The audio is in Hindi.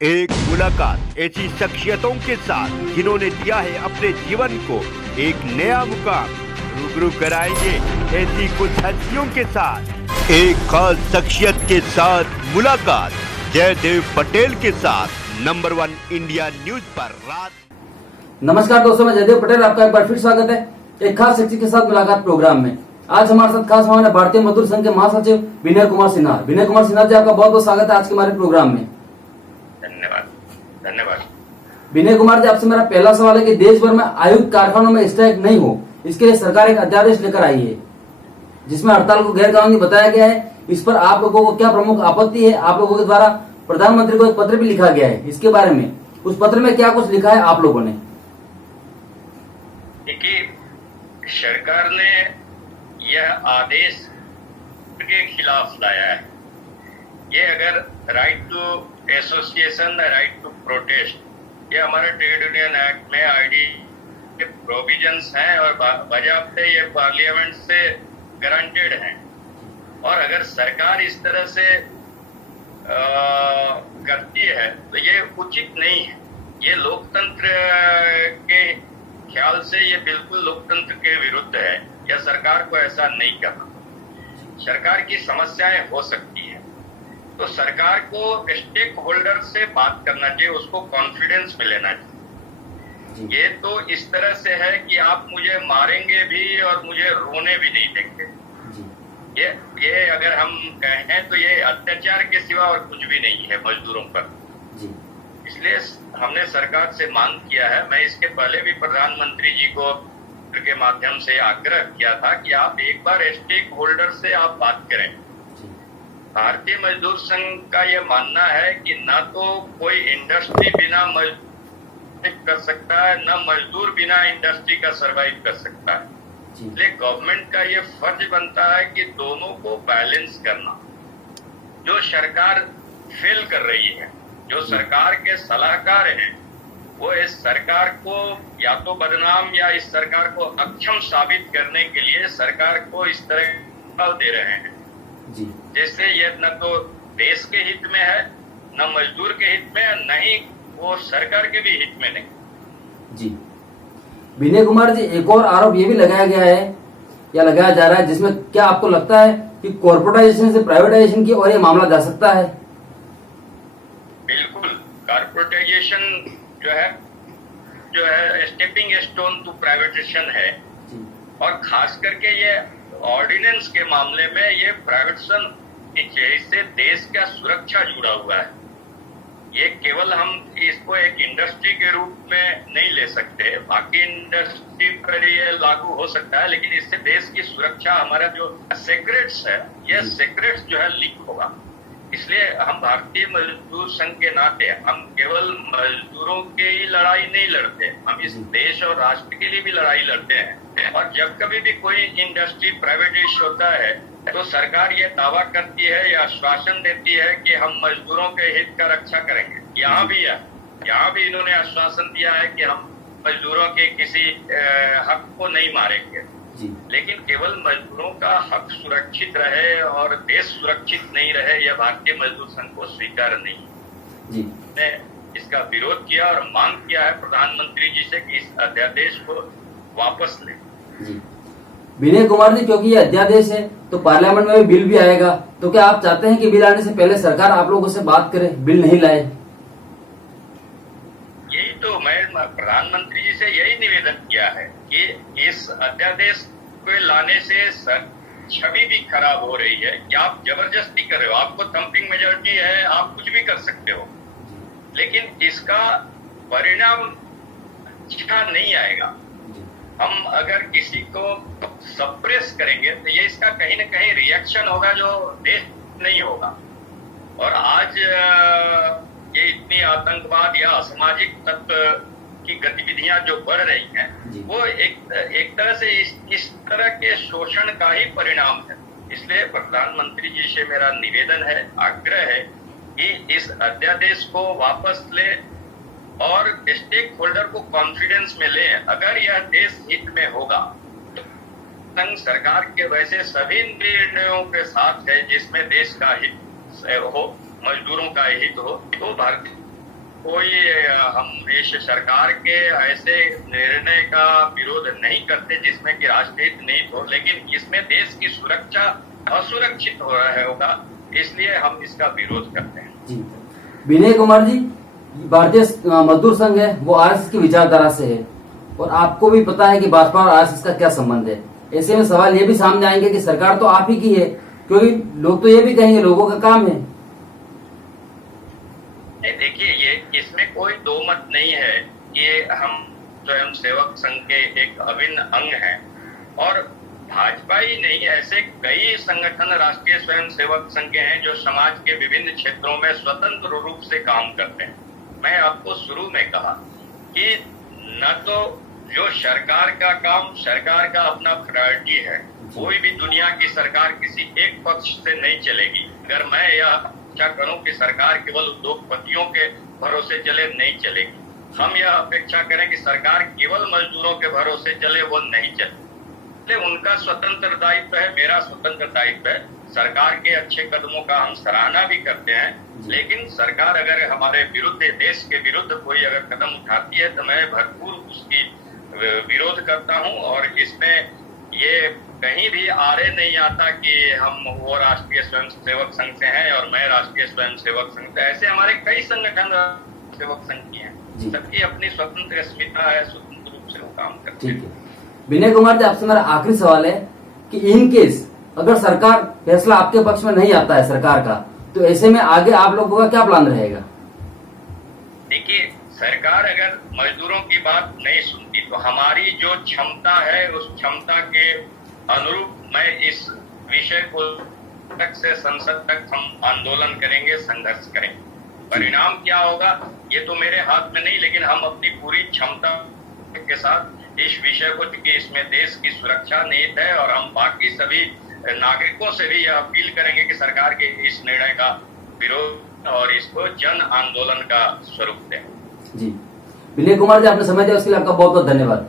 एक मुलाकात ऐसी शख्सियतों के साथ जिन्होंने दिया है अपने जीवन को एक नया मुकाम। रूबरू कराएंगे ऐसी कुछ हस्तियों के साथ एक खास शख्सियत के साथ मुलाकात। जयदेव पटेल के साथ नंबर 1 इंडिया न्यूज पर रात। नमस्कार दोस्तों, मैं जयदेव पटेल, आपका एक बार फिर स्वागत है एक खास शख्सियत के साथ मुलाकात प्रोग्राम में। आज हमारे साथ खास मेहमान है भारतीय मजदूर संघ के महासचिव विनय कुमार सिन्हा। विनय कुमार सिन्हा जी, आपका बहुत बहुत स्वागत है आज के हमारे प्रोग्राम में। धन्यवाद। विनय कुमार जी, आपसे मेरा पहला सवाल है कि देश भर में आयुक्त कारखानों में स्ट्राइक नहीं हो, इसके लिए सरकार एक अध्यादेश लेकर आई है जिसमें हड़ताल को गैर कानूनी बताया गया है। इस पर आप लोगों को क्या प्रमुख आपत्ति है? आप लोगों के द्वारा प्रधानमंत्री को एक पत्र भी लिखा गया है, इसके बारे में उस पत्र में क्या कुछ लिखा है आप लोगों ने? देखिए, सरकार ने यह आदेश के खिलाफ लाया है। ये अगर right to association, right to protest, ये हमारे ट्रेड यूनियन एक्ट में आईडी के प्रोविजंस हैं और बाजाबते ये पार्लियामेंट से गारंटेड हैं। और अगर सरकार इस तरह से करती है तो ये उचित नहीं है। ये लोकतंत्र के ख्याल से ये बिल्कुल लोकतंत्र के विरुद्ध है। या सरकार को ऐसा नहीं करना। सरकार की समस्याएं हो सकती है तो सरकार को स्टेक होल्डर से बात करना चाहिए, उसको कॉन्फिडेंस में लेना चाहिए। ये तो इस तरह से है कि आप मुझे मारेंगे भी और मुझे रोने भी नहीं देंगे। ये अगर हम कहें तो ये अत्याचार के सिवा और कुछ भी नहीं है मजदूरों पर। इसलिए हमने सरकार से मांग किया है। मैं इसके पहले भी प्रधानमंत्री जी को के माध्यम से आग्रह किया था कि आप एक बार स्टेक होल्डर से आप बात करें। भारतीय मजदूर संघ का यह मानना है कि न तो कोई इंडस्ट्री बिना मजदूर कर सकता है, न मजदूर बिना इंडस्ट्री का सरवाइव कर सकता है। इसलिए गवर्नमेंट का ये फर्ज बनता है कि दोनों को बैलेंस करना। जो सरकार फेल कर रही है, जो सरकार के सलाहकार हैं, वो इस सरकार को या तो बदनाम या इस सरकार को अक्षम साबित करने के लिए सरकार को इस तरह दे रहे हैं जिससे ये न तो देश के हित में है, न मजदूर के हित में, न ही वो सरकार के भी हित में नहीं। जी विनय कुमार जी, एक और आरोप ये भी लगाया गया है या लगाया जा रहा है, जिसमें क्या आपको लगता है कि कॉर्पोरेटाइजेशन से प्राइवेटाइजेशन की और ये मामला जा सकता है? बिल्कुल, कॉर्पोरेटाइजेशन जो है स्टेपिंग स्टोन टू प्राइवेटाइजेशन है। और खास करके ये ऑर्डिनेंस के मामले में ये प्राइवेटाइजेशन से देश का सुरक्षा जुड़ा हुआ है। ये केवल हम इसको एक इंडस्ट्री के रूप में नहीं ले सकते, बाकी इंडस्ट्री पर ये लागू हो सकता है, लेकिन इससे देश की सुरक्षा, हमारा जो सेक्रेट्स है, ये सेक्रेट्स जो है लीक होगा। इसलिए हम भारतीय मजदूर संघ के नाते हम केवल मजदूरों की ही लड़ाई नहीं लड़ते, हम इस देश और राष्ट्र के लिए भी लड़ाई लड़ते हैं। और जब कभी भी कोई इंडस्ट्री प्राइवेटाइज होता है तो सरकार ये दावा करती है या आश्वासन देती है कि हम मजदूरों के हित का रक्षा करेंगे। यहाँ भी इन्होंने आश्वासन दिया है कि हम मजदूरों के किसी हक को नहीं मारेंगे। लेकिन केवल मजदूरों का हक सुरक्षित रहे और देश सुरक्षित नहीं रहे, यह भारतीय मजदूर संघ को स्वीकार नहीं। ने इसका विरोध किया और मांग किया है प्रधानमंत्री जी से कि इस अध्यादेश को वापस ले। विनय कुमार जी, क्योंकि ये अध्यादेश है तो पार्लियामेंट में भी बिल भी आएगा, तो क्या आप चाहते हैं कि बिल आने से पहले सरकार आप लोगों से बात करे, बिल नहीं लाए? यही तो मैं प्रधानमंत्री जी से यही निवेदन किया है कि इस अध्यादेश को लाने से छवि भी खराब हो रही है कि आप जबरदस्ती कर रहे हो। आपको थम्पिंग मेजॉरिटी है, आप कुछ भी कर सकते हो, लेकिन इसका परिणाम अच्छा नहीं आएगा। हम अगर किसी को सप्रेस करेंगे तो ये इसका कहीं न कहीं रिएक्शन होगा जो देश नहीं होगा। और आज ये इतनी आतंकवाद या असामाजिक तत्व की गतिविधियां जो बढ़ रही हैं, वो एक तरह से इस तरह के शोषण का ही परिणाम है। इसलिए प्रधानमंत्री जी से मेरा निवेदन है, आग्रह है कि इस अध्यादेश को वापस ले और स्टेक होल्डर को कॉन्फिडेंस में ले। अगर यह देश हित में होगा, संघ सरकार के वैसे सभी निर्णयों के साथ है जिसमें देश का हित हो, मजदूरों का हित हो, तो भारतीय कोई हम इस सरकार के ऐसे निर्णय का विरोध नहीं करते जिसमें कि राष्ट्रहित निहित हो, लेकिन इसमें देश की सुरक्षा असुरक्षित हो रहा होगा, इसलिए हम इसका विरोध करते हैं। जी विनय कुमार जी, भारतीय मजदूर संघ है वो आरएसएस की विचारधारा से है और आपको भी पता है कि भाजपा और आरएसएस का क्या संबंध है। ऐसे में सवाल ये भी सामने आएंगे कि सरकार तो आप ही की है, क्योंकि लोग तो ये भी कहेंगे लोगों का काम है। देखिए, ये इसमें कोई दो मत नहीं है कि हम स्वयं सेवक संघ के एक अभिन्न अंग हैं और भाजपा ही नहीं, ऐसे कई संगठन राष्ट्रीय स्वयं सेवक संघ के हैं जो समाज के विभिन्न क्षेत्रों में स्वतंत्र रूप से काम करते हैं। मैं आपको शुरू में कहा कि न तो जो सरकार का काम, सरकार का अपना प्रायोरिटी है, कोई भी दुनिया की सरकार किसी एक पक्ष से नहीं चलेगी। अगर मैं यह अपेक्षा करूं कि सरकार केवल उद्योगपतियों के भरोसे चले, नहीं चलेगी। हम यह अपेक्षा करें कि सरकार केवल मजदूरों के भरोसे चले, वो नहीं चले। उनका स्वतंत्र दायित्व है, मेरा स्वतंत्र दायित्व है। सरकार के अच्छे कदमों का हम सराहना भी करते हैं, लेकिन सरकार अगर हमारे विरुद्ध, देश के विरुद्ध कोई अगर कदम उठाती है तो मैं भरपूर उसकी विरोध करता हूं और इसमें ये कहीं भी आड़े नहीं आता कि हम वो राष्ट्रीय स्वयं सेवक संघ से हैं और मैं राष्ट्रीय स्वयं सेवक संघ से। ऐसे हमारे कई संगठन सेवक संघ की हैं, सबकी अपनी स्वतंत्र अस्मिता है, स्वतंत्र रूप से वो काम करते हैं। विनय कुमार जी, आपसे मेरा आखिरी सवाल है कि इन केस अगर सरकार फैसला आपके पक्ष में नहीं आता है सरकार का, तो ऐसे में आगे आप लोगों का क्या प्लान रहेगा? देखिए, सरकार अगर मजदूरों की बात नहीं सुनती तो हमारी जो क्षमता है उस क्षमता के अनुरूप मैं इस विषय को तक से संसद तक हम आंदोलन करेंगे, संघर्ष करेंगे। परिणाम क्या होगा ये तो मेरे हाथ में नहीं, लेकिन हम अपनी पूरी क्षमता के साथ इस विषय को, क्योंकि इसमें देश की सुरक्षा निहित है और हम बाकी सभी नागरिकों से भी यह अपील करेंगे कि सरकार के इस निर्णय का विरोध और इसको जन आंदोलन का स्वरूप दें। जी विनय कुमार जी, आपने समय दिया उसके लिए आपका बहुत बहुत धन्यवाद।